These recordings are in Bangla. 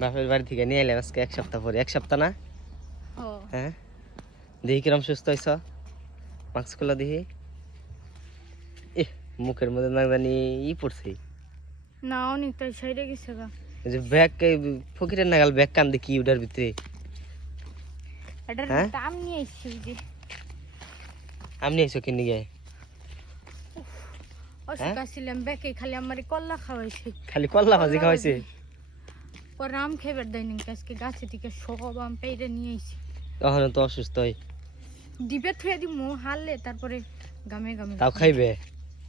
বাপের বাড়ি থেকে নিয়ে এলাম আজকে 1 সপ্তাহ পরে। 1 সপ্তাহ না? হ্যাঁ। দেখি কিরম সুস্থ হয়েছ? মাস্ক খুলে দেখি। মুখের মধ্যে না জানি পড়ছে না, অনেকটাই সাইডে গেছে গা। এই যে ব্যাগ ফকিরের নাগাল ব্যাগ কান দেখি ওটার ভিতরে। এটার দাম নিয়ে এসেছি যে। আমনি এসো কিনে গে? অসুখ আসছিলাম ব্যাগে, খালি আমার কল্লা খাওয়াইছে। খালি কল্লা ভাজি খাওয়াইছে? পরে আম খাইবার দেয় না, আজকে গাছে থেকে সব আম পেড়ে নিয়ে এসেছি। তখন তো অসুস্থ হই ডিবে থুয়ে দিমু হারলে, তারপরে গামে গামে তাও খাইবে?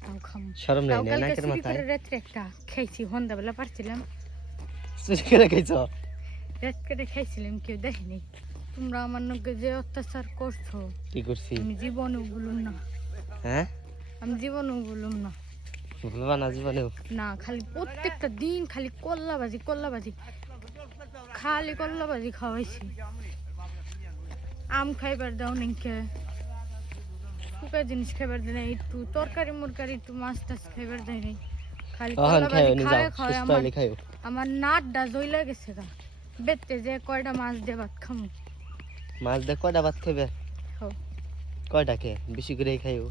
তাও খাম। শরম নাই না নাকের চুরি মাথায়? করে রাত্রে একটা খাইছি, সন্ধ্যাবেলা পারছিলাম। চুরি করে খাইছ? রাত করে খাইছিলাম, কেউ দেখেনি। তোমরা আমার নগে যে অত্যাচার করছো, কি করছি আমি জীবনেও বলুম না। হ্যাঁ, আমি জীবনেও বলুম না। ভুলবা না জীবনেও? না, খালি প্রত্যেকটা দিন খালি কল্লা ভাজি খালি কল্লা ভাজি খাওয়াইছি। আম খাইবার দাও নাকি, শুকা জিনিস খাইবার দেয় নাই, একটু তরকারি মরকারি একটু মাছ টাছ খাইবার দেয় নাই। খালি কল্লা ভাজি খাওয়ায় আমার নাটটা জ্বইলা গেছে গা। বেতে যে কয়টা মাছ দিয়ে ভাত খামু। মাছ দিয়ে কয়টা ভাত খাইবে? হ্যাঁ। কয়টাকে বেশি করে খাইও,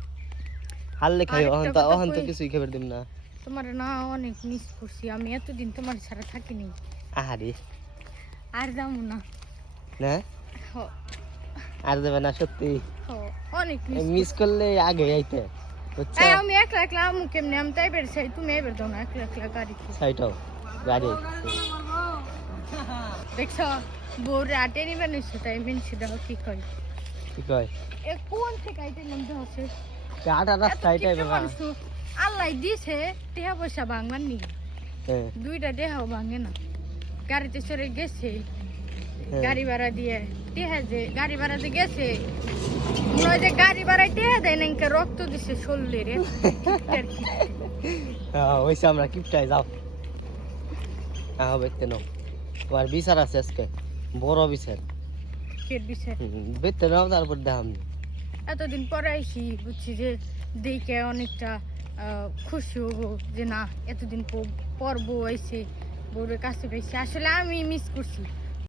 হারলে খাইও। অহন তো কিছুই খাইবার দিম না। তোমার না অনেক মিস করছি আমি, এতদিন তোমার ছাড়া থাকিনি। আহারে, আর যাবো না। না হ্যাঁ। আর যাবে না সত্যি? হ্যাঁ, অনেক মিস করলে আগে আইতে বুঝছো? আমি একলা একলা আমু কেমনে, আমি তাই বের চাই, তুমি এবার দাও না একলা একলা গাড়ি সাইটাও গাড়ি দেখছো বোরে আটে নিবে নিছো, তাই মিনছি দেখো কি কই। কি কয়? এ কোন থেকে আইতে নামতে হচ্ছে? আটা রাস্তা আইতে বাবা। আল্লাহ দিছে টেহা পয়সা ভাঙবার নি, দুইটা দেহাও ভাঙে না। গাড়িতে চড়ে গেছে, গাড়ি ভাড়া দিয়ে টেহা যে গাড়ি ভাড়াতে গেছে, মনে হয় যে গাড়ি ভাড়ায় টেহা দেয় না, রক্ত দিছে শরীরে। ওইসে আমরা কিপটাই যাও। বেতে নাও, তোমার বিচার আছে আজকে, বড় বিচার। বেতে নাও, তারপর দেখাম। এতদিন পরে আইসি, বুঝছি যে দেখে অনেকটা খুশি হবো যে না এতদিন পর বউ আইসে, বউরের কাছে পেয়েছি। আসলে আমি মিস করছি।